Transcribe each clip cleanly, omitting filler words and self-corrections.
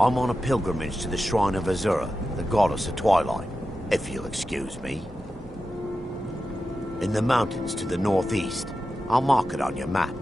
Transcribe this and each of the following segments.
I'm on a pilgrimage to the shrine of Azura, the goddess of twilight, if you'll excuse me. In the mountains to the northeast. I'll mark it on your map.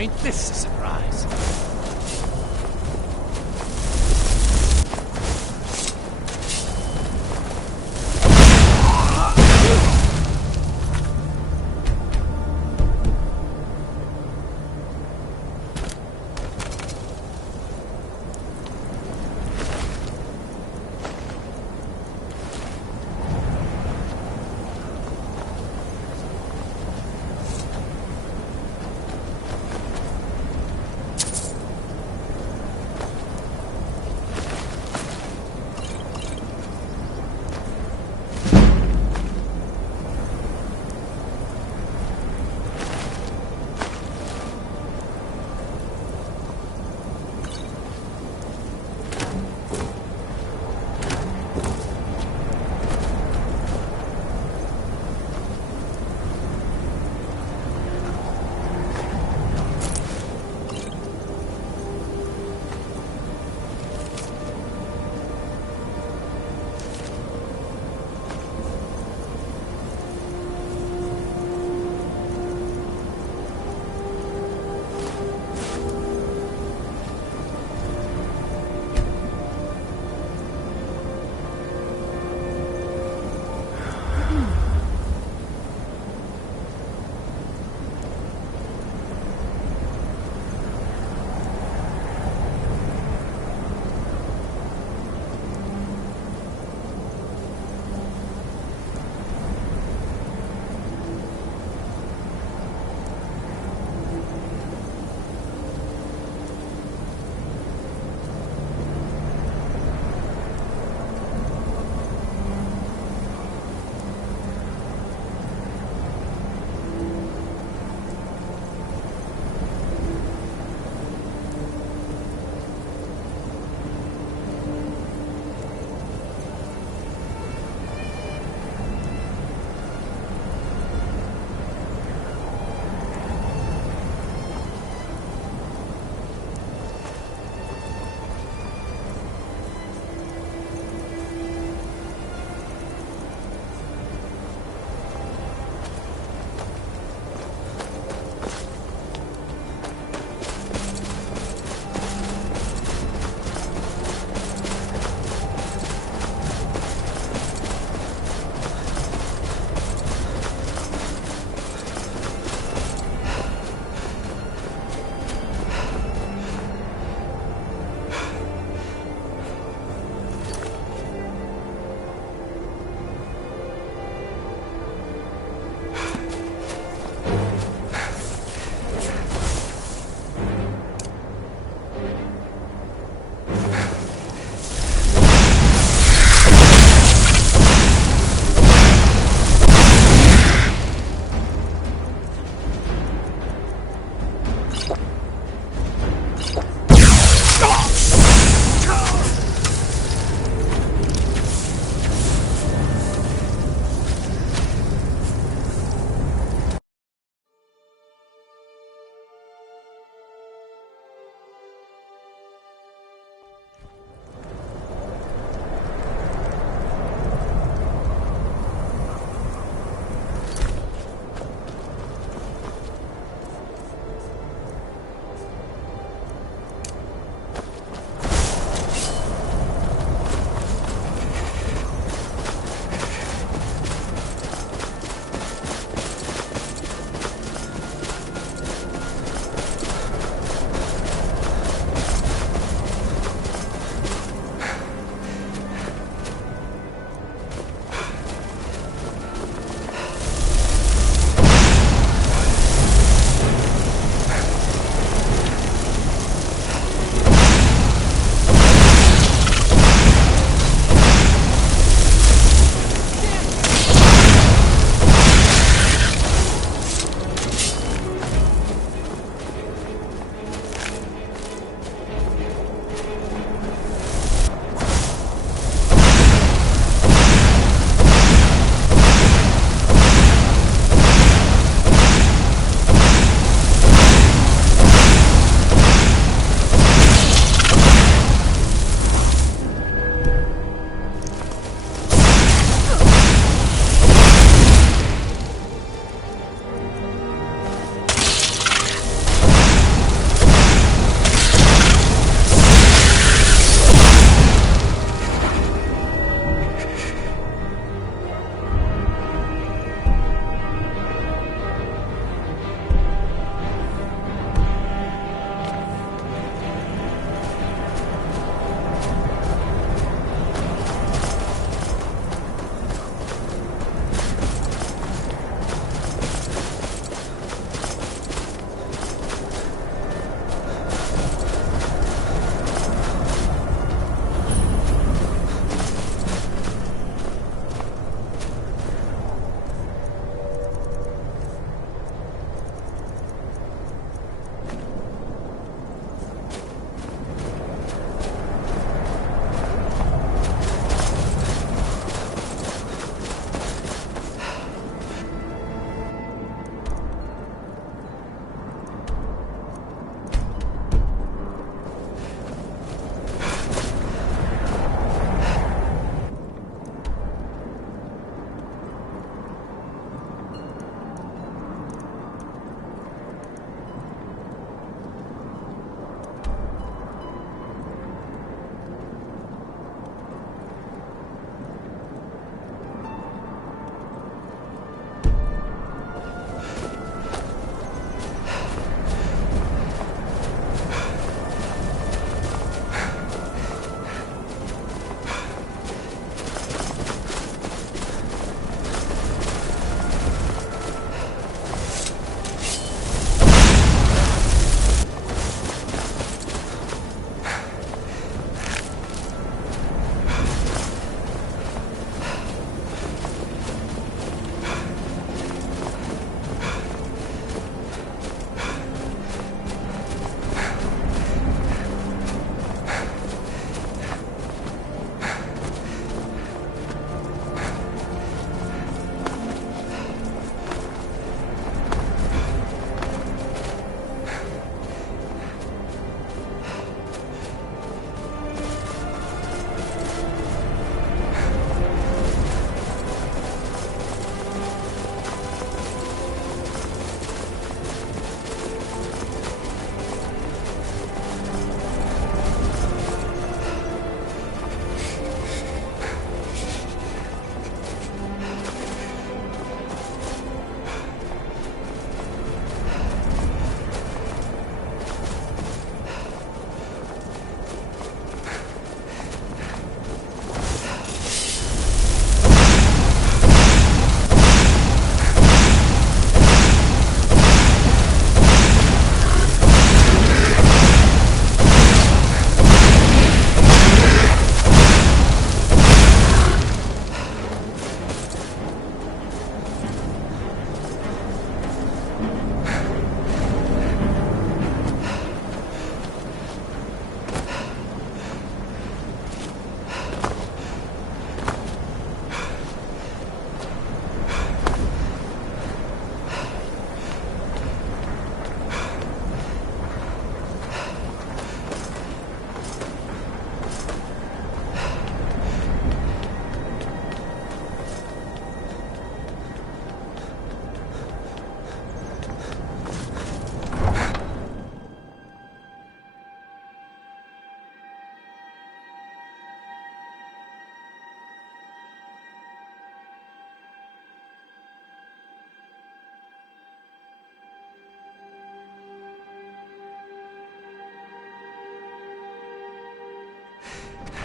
Ain't this a surprise?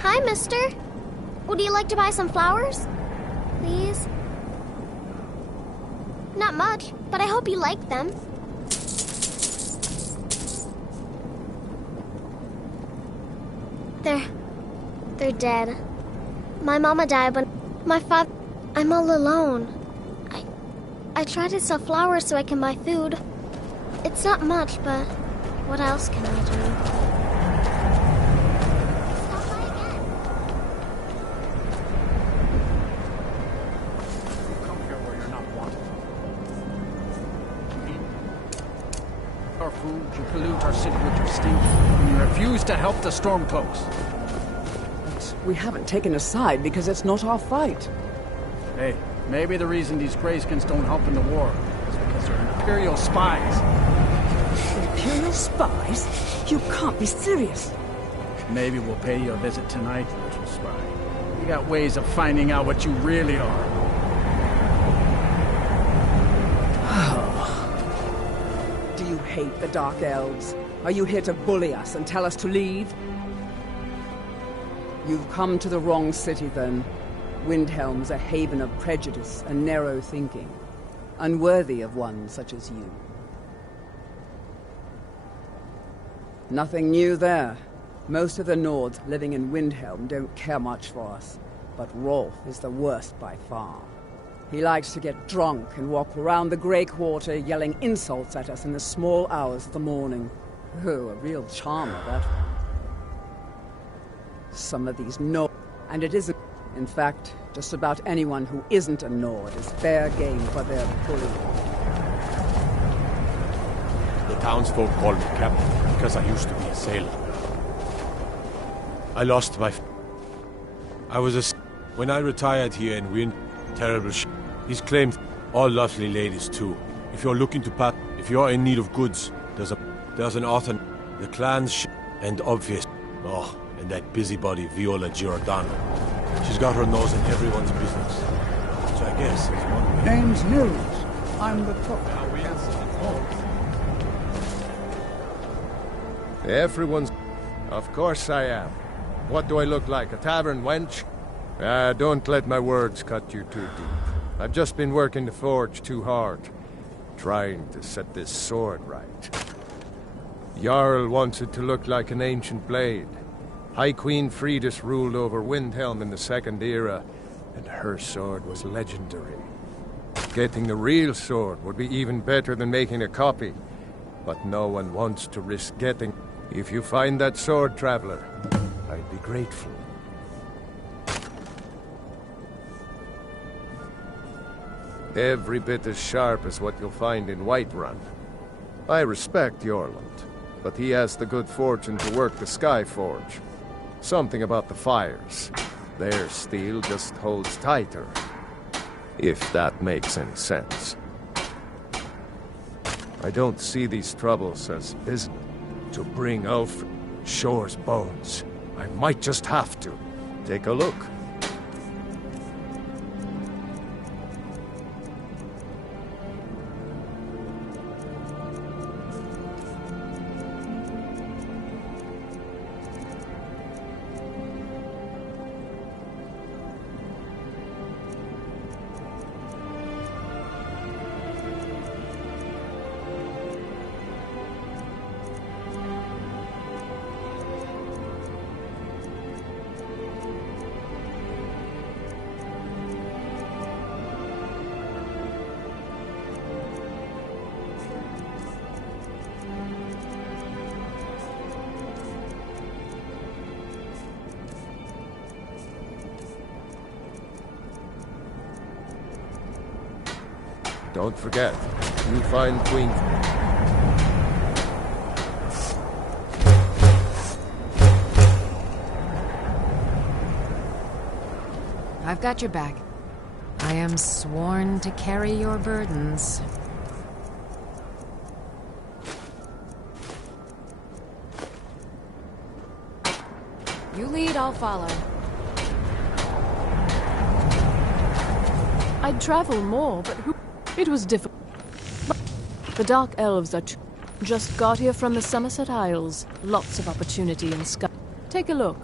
Hi, mister. Would you like to buy some flowers? Please? Not much, but I hope you like them. They're dead. My mama died, but my father... I'm all alone. I try to sell flowers so I can buy food. It's not much, but what else can I do? Stop by again. You come here where you're not wanted. Our food, you pollute our city with your stink, and you refuse to help the Stormcloaks. We haven't taken a side because it's not our fight. Hey, maybe the reason these Greyskins don't help in the war is because they're Imperial spies. Imperial spies? You can't be serious. Maybe we'll pay you a visit tonight, little spy. We got ways of finding out what you really are. Do you hate the Dark Elves? Are you here to bully us and tell us to leave? You've come to the wrong city, then. Windhelm's a haven of prejudice and narrow thinking, unworthy of one such as you. Nothing new there. Most of the Nords living in Windhelm don't care much for us, but Rolf is the worst by far. He likes to get drunk and walk around the Grey Quarter yelling insults at us in the small hours of the morning. Oh, a real charmer, that one. Some of these Nord, and it isn't. In fact, just about anyone who isn't a Nord is fair game for their bullying. The townsfolk call me captain because I used to be a sailor. I lost my... I was a... When I retired here in Wind, terrible He's claimed all lovely ladies too. If you're looking to pat... If you're in need of goods, there's an author, the clan's and obvious... Oh, and that busybody Viola Giordano. She's got her nose in everyone's business. So I guess it's one way. Name's Nils. I'm the top. Everyone's... Of course I am. What do I look like, a tavern wench? Don't let my words cut you too deep. I've just been working the forge too hard, trying to set this sword right. Jarl wants it to look like an ancient blade. High Queen Fridis ruled over Windhelm in the Second Era, and her sword was legendary. Getting the real sword would be even better than making a copy, but no one wants to risk getting... If you find that sword, traveler, I'd be grateful. Every bit as sharp as what you'll find in Whiterun. I respect Jorland, but he has the good fortune to work the Skyforge. Something about the fires. Their steel just holds tighter. If that makes any sense. I don't see these troubles as business. To bring Ulf Shore's bones, I might just have to. Take a look. Don't forget, you find Queen... I've got your back. I am sworn to carry your burdens. You lead, I'll follow. I'd travel more, but who... It was difficult. The Dark Elves are just got here from the Somerset Isles. Lots of opportunity in Sky. Take a look.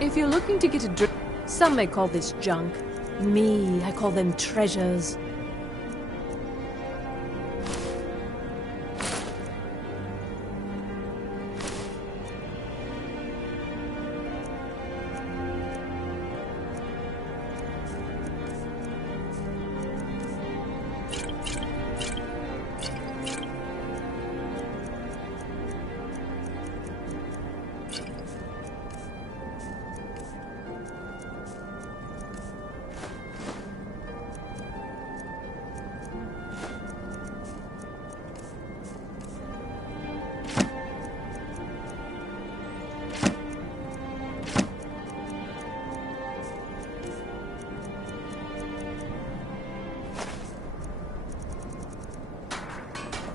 If you're looking to get a drink, some may call this junk. Me, I call them treasures.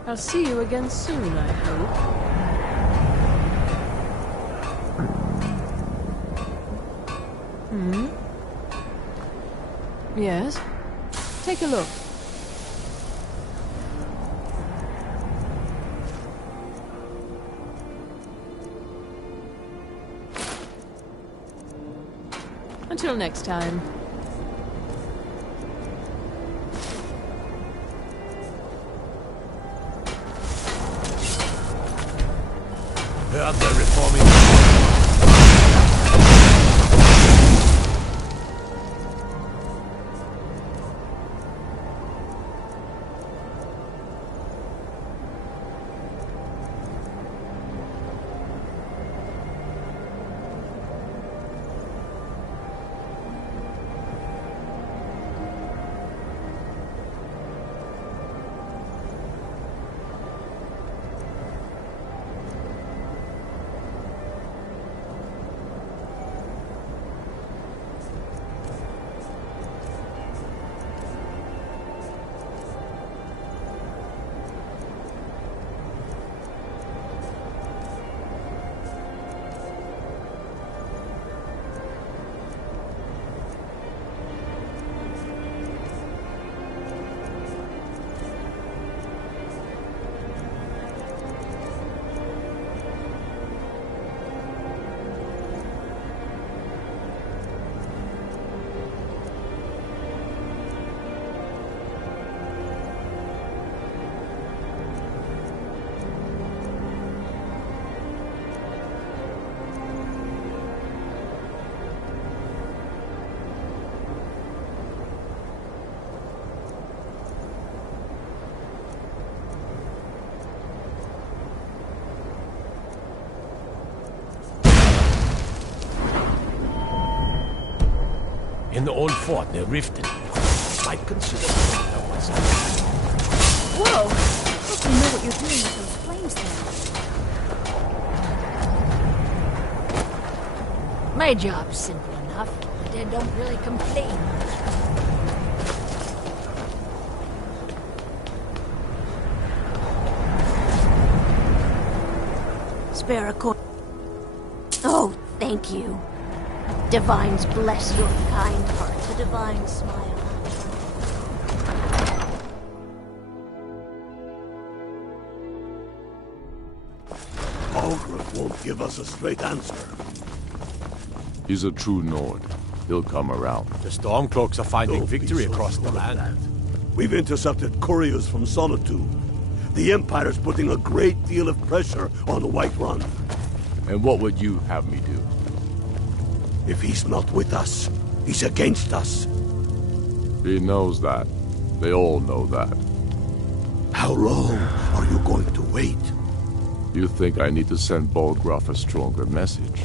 I'll see you again soon, I hope. Hmm? Yes? Take a look. Until next time. Heard they're reforming. In the old fort near Riften. Might consider that was Whoa! Hope you know what you're doing with those flames there. My job's simple enough. The dead don't really complain. Spare a coin. Oh, thank you. Divines bless your kind heart. The divine smile. Aldrich won't give us a straight answer. He's a true Nord. He'll come around. The Stormcloaks are finding Don't victory be so across the sure of land. that. We've intercepted couriers from Solitude. The Empire's putting a great deal of pressure on the White Run. And what would you have me do? If he's not with us, he's against us. He knows that. They all know that. How long are you going to wait? You think I need to send Bolgraf a stronger message?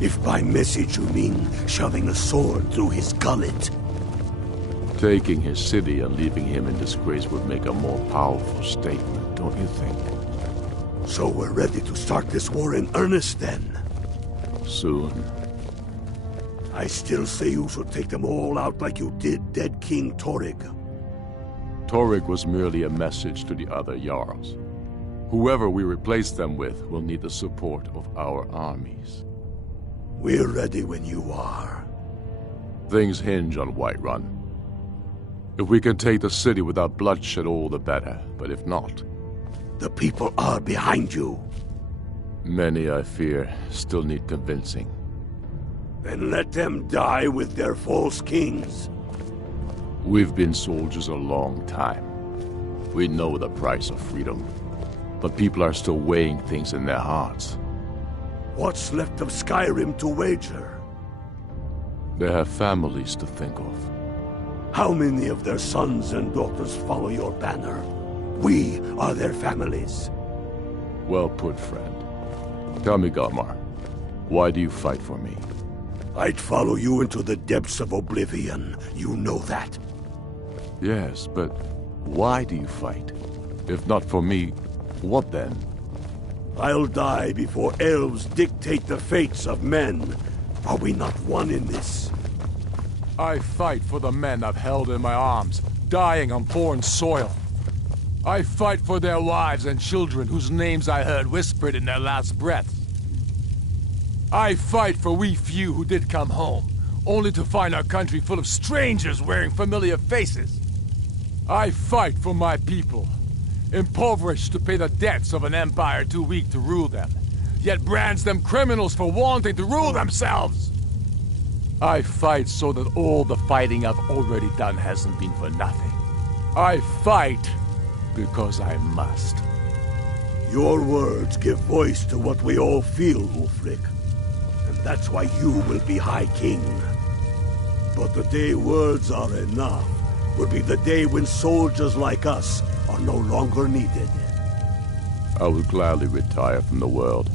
If by message you mean shoving a sword through his gullet. Taking his city and leaving him in disgrace would make a more powerful statement, don't you think? So we're ready to start this war in earnest then? Soon. I still say you should take them all out like you did dead King Torrig. Torrig was merely a message to the other Jarls. Whoever we replace them with will need the support of our armies. We're ready when you are. Things hinge on Whiterun. If we can take the city without bloodshed, all the better. But if not... The people are behind you. Many, I fear, still need convincing. And let them die with their false kings. We've been soldiers a long time. We know the price of freedom. But people are still weighing things in their hearts. What's left of Skyrim to wager? They have families to think of. How many of their sons and daughters follow your banner? We are their families. Well put, friend. Tell me, Galmar, why do you fight for me? I'd follow you into the depths of oblivion. You know that. Yes, but why do you fight? If not for me, what then? I'll die before elves dictate the fates of men. Are we not one in this? I fight for the men I've held in my arms, dying on foreign soil. I fight for their wives and children whose names I heard whispered in their last breaths. I fight for we few who did come home, only to find our country full of strangers wearing familiar faces. I fight for my people, impoverished to pay the debts of an empire too weak to rule them, yet brands them criminals for wanting to rule themselves. I fight so that all the fighting I've already done hasn't been for nothing. I fight because I must. Your words give voice to what we all feel, Ulfric. And that's why you will be High King. But the day words are enough will be the day when soldiers like us are no longer needed. I would gladly retire from the world,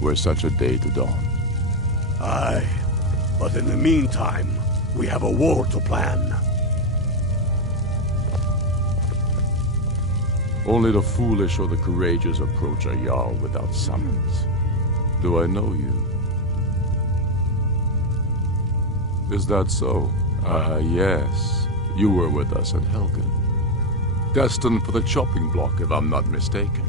were such a day to dawn. Aye, but in the meantime, we have a war to plan. Only the foolish or the courageous approach a Jarl without summons. Do I know you? Is that so? Yes. You were with us at Helgen. Destined for the chopping block, if I'm not mistaken.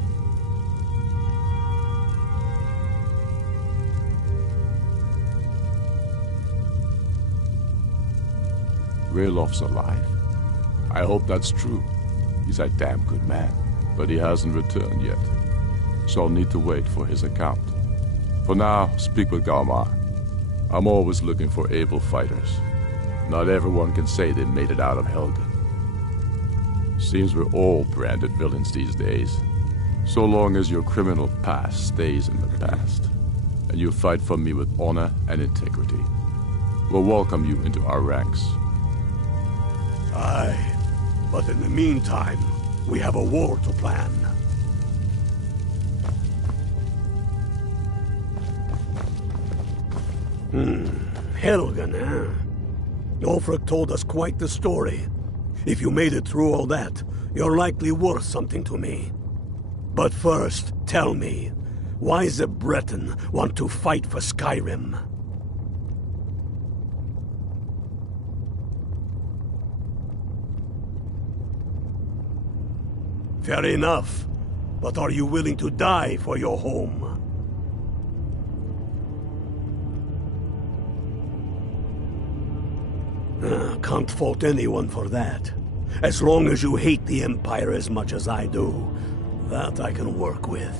Railof's alive. I hope that's true. He's a damn good man, but he hasn't returned yet. So I'll need to wait for his account. For now, speak with Galmar. I'm always looking for able fighters. Not everyone can say they made it out of Helgen. Seems we're all branded villains these days. So long as your criminal past stays in the past, and you fight for me with honor and integrity, we'll welcome you into our ranks. Aye. But in the meantime, we have a war to plan. Helgen, huh? Ulfric told us quite the story. If you made it through all that, you're likely worth something to me. But first, tell me, why does a Breton want to fight for Skyrim? Fair enough. But are you willing to die for your home? Can't fault anyone for that. As long as you hate the Empire as much as I do, that I can work with.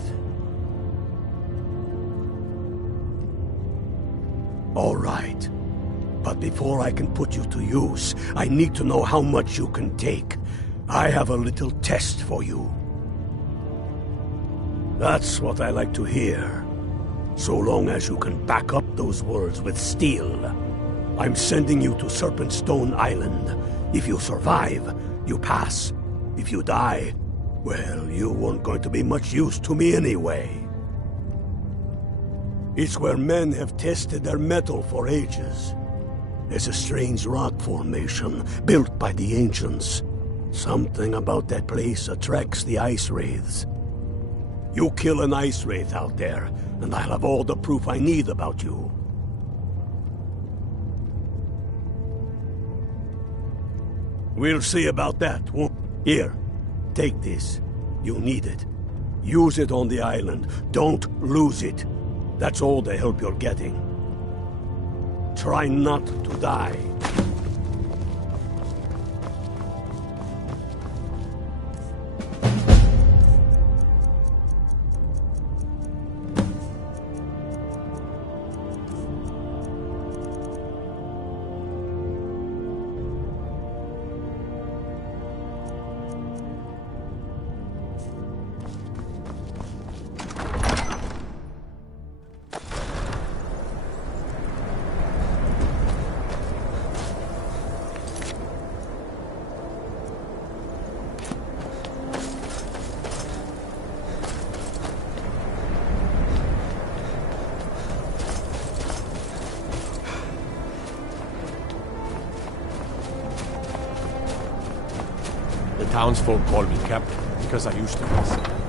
All right. But before I can put you to use, I need to know how much you can take. I have a little test for you. That's what I like to hear. So long as you can back up those words with steel. I'm sending you to Serpentstone Island. If you survive, you pass. If you die, well, you weren't going to be much use to me anyway. It's where men have tested their metal for ages. There's a strange rock formation built by the ancients. Something about that place attracts the ice wraiths. You kill an ice wraith out there, and I'll have all the proof I need about you. We'll see about that. Here, take this. You'll need it. Use it on the island. Don't lose it. That's all the help you're getting. Try not to die. Townsfolk call me Captain because I used to be.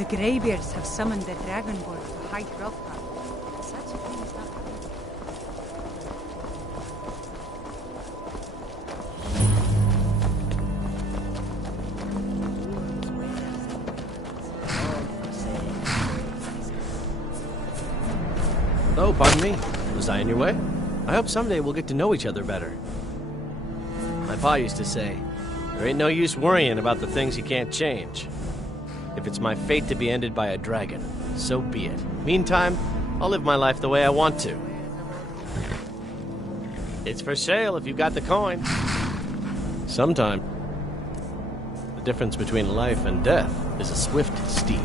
The Greybeards have summoned the Dragonborn to High Hrothgar. Such a thing is not Oh, pardon me. Was I in your way? I hope someday we'll get to know each other better. My pa used to say, there ain't no use worrying about the things you can't change. If it's my fate to be ended by a dragon, so be it. Meantime, I'll live my life the way I want to. It's for sale if you got the coin. Sometime, the difference between life and death is a swift steed.